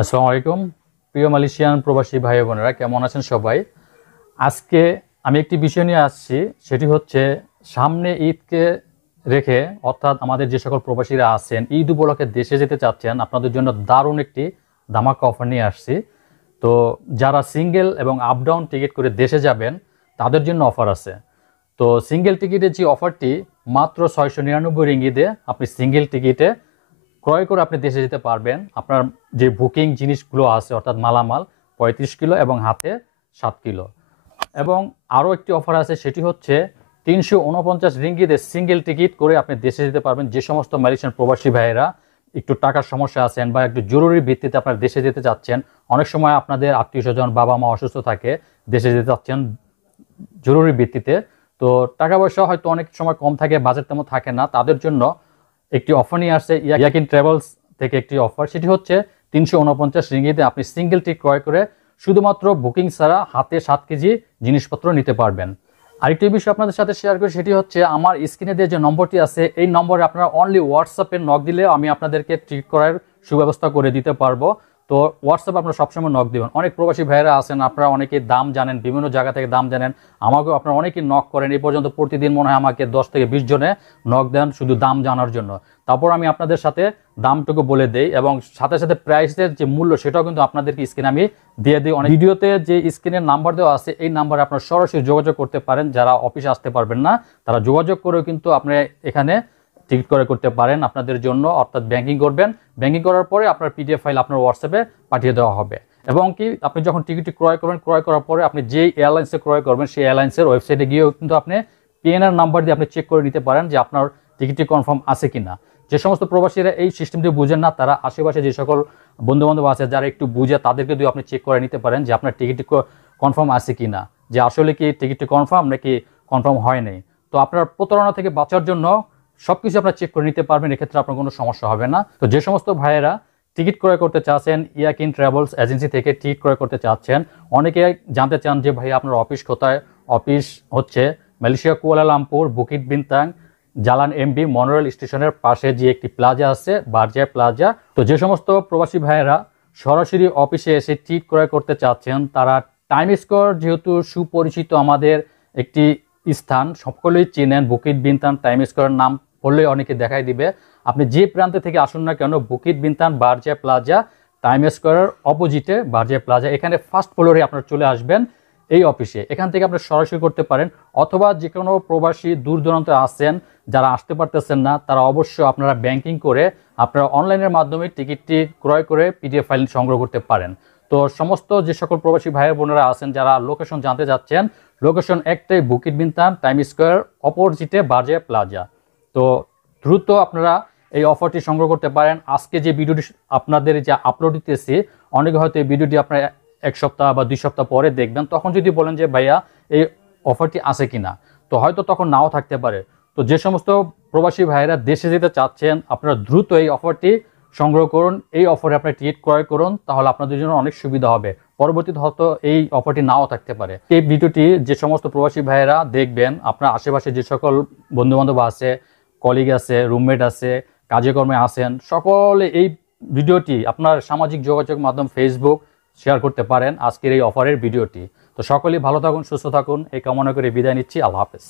আসসালামু আলাইকুম প্রিয় মালয়েশিয়ান প্রবাসী ভাই বোনেরা, কেমন আছেন সবাই? আজকে আমি একটি বিষয় নিয়ে আসছি, সেটি হচ্ছে সামনে ঈদকে রেখে, অর্থাৎ আমাদের যে সকল প্রবাসীরা আছেন ঈদ উপলক্ষে দেশে যেতে চাচ্ছেন, আপনাদের জন্য দারুণ একটি ধামাকা অফার নিয়ে আসছি। তো যারা সিঙ্গেল এবং আপ ডাউন টিকিট করে দেশে যাবেন তাদের জন্য অফার আছে। তো সিঙ্গেল টিকিটের যে অফারটি মাত্র 699 রিঙ্গিতে আপনি সিঙ্গেল টিকিটে ক্রয় করে আপনি দেশে যেতে পারবেন। আপনার যে বুকিং জিনিসগুলো আছে অর্থাৎ মালামাল 35 কিলো এবং হাতে 7 কিলো। এবং আরও একটি অফার আছে, সেটি হচ্ছে 349 রিঙ্গিতে সিঙ্গেল টিকিট করে আপনি দেশে যেতে পারবেন। যে সমস্ত মালয়েশিয়ান প্রবাসী ভাইয়েরা একটু টাকার সমস্যা আছেন বা একটু জরুরি ভিত্তিতে আপনার দেশে যেতে চাচ্ছেন, অনেক সময় আপনাদের আত্মীয় স্বজন বাবা মা অসুস্থ থাকে, দেশে যেতে চাচ্ছেন জরুরি ভিত্তিতে, তো টাকা পয়সা হয়তো অনেক সময় কম থাকে, বাজেট তেমন থাকে না, তাদের জন্য একটি অফার নিয়ে আসছে ইয়াকিন ট্রাভেলস থেকে একটি অফার। সেটি হচ্ছে 349 রিঙ্গিতে আপনি সিঙ্গেল টিকিট ক্রয় করে শুধুমাত্র বুকিং ছাড়া হাতে 7 কেজি জিনিসপত্র নিতে পারবেন। আরেকটি বিষয় আপনাদের সাথে শেয়ার করি, সেটি হচ্ছে আমার স্ক্রিনে দিয়ে যে নম্বরটি আছে এই নম্বরে আপনারা অনলি হোয়াটসঅ্যাপে নক দিলে আমি আপনাদেরকে টিকিট করার সুব্যবস্থা করে দিতে পারবো। তো হোয়াটসঅ্যাপে আপনারা সবসময় নক দেবেন। অনেক প্রবাসী ভাইয়েরা আছেন, আপনারা অনেকে দাম জানেন, বিভিন্ন জায়গা থেকে দাম জানেন, আমাকেও আপনারা অনেকেই নক করেন। এই পর্যন্ত প্রতিদিন মনে হয় আমাকে 10 থেকে 20 জনে নক দেন শুধু দাম জানার জন্য। তারপর আমি আপনাদের সাথে দামটুকু বলে দেই এবং সাথে সাথে প্রাইসের যে মূল্য সেটাও কিন্তু আপনাদেরকে স্ক্রিনে আমি দিয়ে দিই। অনেক ভিডিওতে যে স্ক্রিনের নাম্বার দেওয়া আছে এই নাম্বারে আপনারা সরাসরি যোগাযোগ করতে পারেন। যারা অফিসে আসতে পারবেন না তারা যোগাযোগ করেও কিন্তু আপনি এখানে টিকিট ক্রয় করতে পারেন আপনাদের জন্য। অর্থাৎ ব্যাংকিং করবেন, ব্যাংকিং করার পরে আপনার পিডিএফ ফাইল আপনার হোয়াটসঅ্যাপে পাঠিয়ে দেওয়া হবে। এবং কি আপনি যখন টিকিটটি ক্রয় করবেন, ক্রয় করার পরে আপনি যেই এয়ারলাইন্সে ক্রয় করবেন সেই এয়ারলাইন্সের ওয়েবসাইটে গিয়েও কিন্তু আপনি পিএনআর নাম্বার দিয়ে আপনি চেক করে নিতে পারেন যে আপনার টিকিটটি কনফার্ম আছে কিনা। যে সমস্ত প্রবাসীরা এই সিস্টেমটি বুঝেন না, তারা আশেপাশে যে সকল বন্ধুবান্ধব আছে যারা একটু বুঝে তাদেরকে দিয়ে আপনি চেক করে নিতে পারেন যে আপনার টিকিটটি কনফার্ম আছে কিনা, যে আসলে কি টিকিটটি কনফার্ম নাকি কনফার্ম হয় নাই। তো আপনার প্রতারণা থেকে বাঁচার জন্য সবকিছু আপনার চেক করে নিতে পারবেন, এক্ষেত্রে আপনার কোনো সমস্যা হবে না। তো যে সমস্ত ভাইয়েরা টিকিট ক্রয় করতে চাচ্ছেন, ইয়াকিন ট্রাভেলস এজেন্সি থেকে টিকিট ক্রয় করতে চাচ্ছেন, অনেকে জানতে চান যে ভাই আপনার অফিস কোথায়। অফিস হচ্ছে Malaysia Kuala Lumpur বুকিট বিনতাং Jalan MB monorail স্টেশনের পাশে যে একটি প্লাজা আছে বারজায় প্লাজা। তো যে সমস্ত প্রবাসী ভাইয়েরা সরাসরি অফিসে এসে টিকিট ক্রয় করতে চাচ্ছেন, তারা টাইম স্কোয়ার যেহেতু সুপরিচিত আমাদের একটি স্থান, সকলেই চেনেন বুকিট বিনতাং টাইম স্কোয়ারের নাম বললে অনেকে দেখাই দিবে। আপনি যে প্রান্তে থেকে আসুন না কেন, বুকিট বিনতাং বারজায় প্লাজা টাইম স্কোয়ারের অপোজিটে বারজায় প্লাজা, এখানে ফার্স্ট ফ্লোরে আপনারা চলে আসবেন এই অফিসে। এখান থেকে আপনি সরাসরি করতে পারেন, অথবা যে কোনো প্রবাসী দূর দূরান্তে আসছেন যারা আসতে পারতেছেন না, তারা অবশ্যই আপনারা ব্যাংকিং করে আপনারা অনলাইনের মাধ্যমে টিকিটটি ক্রয় করে পিডিএফ ফাইল সংগ্রহ করতে পারেন। তো সমস্ত যে সকল প্রবাসী ভাই বোনেরা আছেন যারা লোকেশন জানতে যাচ্ছেন, লোকেশন একটাই বুকিট বিনতাং টাইম স্কোয়ার অপোজিটে বারজায় প্লাজা। তো দ্রুত আপনারা এই অফারটি সংগ্রহ করতে পারেন। আজকে যে ভিডিওটি আপনাদের যে আপলোড দিতেছি, অনেকে হয়তো এই ভিডিওটি আপনার 1 সপ্তাহ বা 2 সপ্তাহ পরে দেখবেন, তখন যদি বলেন যে ভাইয়া এই অফারটি আছে কিনা, তো হয়তো তখন নাও থাকতে পারে। তো যে সমস্ত প্রবাসী ভাইয়েরা দেশে যেতে চাচ্ছেন আপনারা দ্রুত এই অফারটি সংগ্রহ করুন, এই অফারে আপনার টিকিট ক্রয় করুন, তাহলে আপনাদের জন্য অনেক সুবিধা হবে। পরবর্তীতে হয়তো এই অফারটি নাও থাকতে পারে। এই ভিডিওটি যে সমস্ত প্রবাসী ভাইয়েরা দেখবেন, আপনার আশেপাশে যে সকল বন্ধুবান্ধব আছে, কলিগ আছে, রুমমেট আছে, কাজে-কর্মে আছেন, সকলে এই ভিডিওটি আপনার সামাজিক যোগাযোগ মাধ্যম ফেসবুক শেয়ার করতে পারেন আজকের এই অফারের ভিডিওটি। তো সকলেই ভালো থাকুন, সুস্থ থাকুন এই কামনা করে বিদায় নিচ্ছি। আল্লাহ হাফেজ।